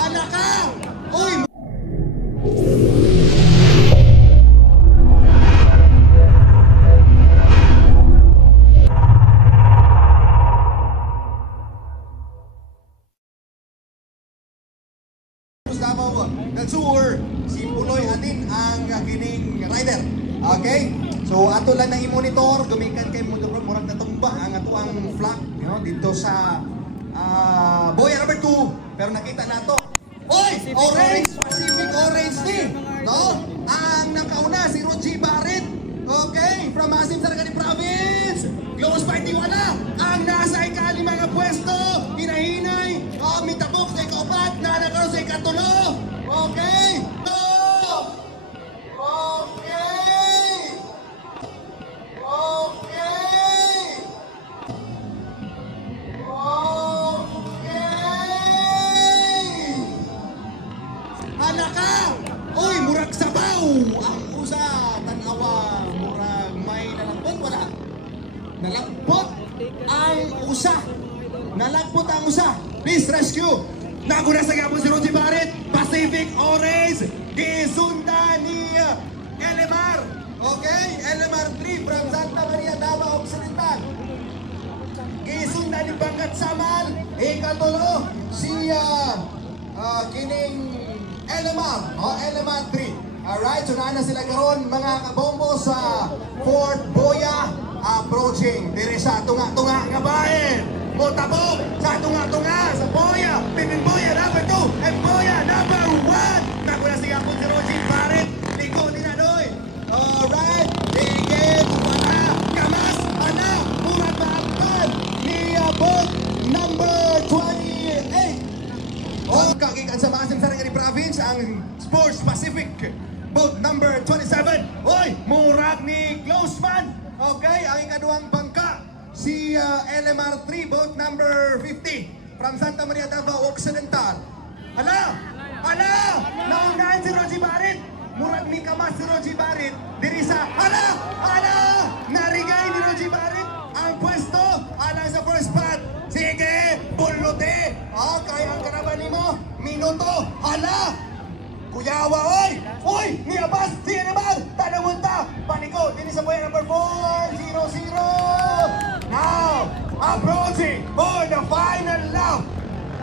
Halaka! Uy! Davao del Sur, si Puloy Adin ang kining rider. Okay? So ato lang na i-monitor, gumikan kay murag na tumba ang ato ang flag, dito sa Boya number 2, pero nakita nato. Oy! Orange! Pacific Orange ni! No? Ang nakauna si Roji Barret. Okay? From Asim Sarangani Province. Close fighting wala. Ang nasa ika-5 nga pwesto. Hinahinay. Mitabok sa ika-4. Nanakaroon sa ika-3. Okay? No! Okay! Okay! Okay! Halaka! Uy, murag sabaw! Ang usa, tanawa, murag may nalagpot, wala. Nalagpot ang usa. Nalagpot ang usa. Please rescue. Naguna sa gapon si Roji Barret. Pacific Orange. Gisunda ni Elemar. Okay? Elemar 3 from Santa Maria, Davao Occidental. Gisunda ni Bangat Samal. Ikatulo si kining Elemar. Elemar 3. Alright, so na sila karon mga kabombo sa Fort Boya. Approaching dire sa tunga-tunga nga bahin. Motabog sa tunga-tunga sa Boya. Pining Boya number 2 and Boya number 1. Naguna siya po si Roji Barret. Ligo din na doy. Alright, ligid wala. Kamas, ana, murag maakpan ni boat number 28. O kagikan sa Asim Sarangani Province ang Sports Pacific boat number 27. Oy, murag ni Closeman. Okay, ang ikaduang bangka, si LMR 3, boat number 50, from Santa Maria, Davao Occidental. Hala! Hala! Naunahan si Roji Barret. Murag ni kamas si Roji Barret. Diri sa, hala! Hala! Narigay ni Roji Barret ang pwesto. Hala sa first spot. Sige, bulote. Kaya ang karaban mo, minuto. Hala! Kuyawa, oy! Oy! Ni Abbas! Si Animal! Tanamunta! Paniko! Dini sa Boya number 400! Now, approaching for the final lap!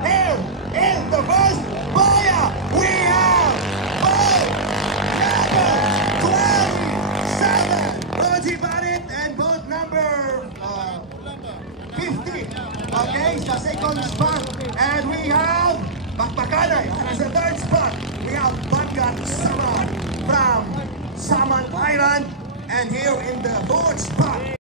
Here in the first Boya! We have boat number 27! Roji Barret and boat number 50. Okay, sa second spot. And we have Bakbakanay as the third spot. We have Bangat Saman from Saman Island. And here in the fourth spot,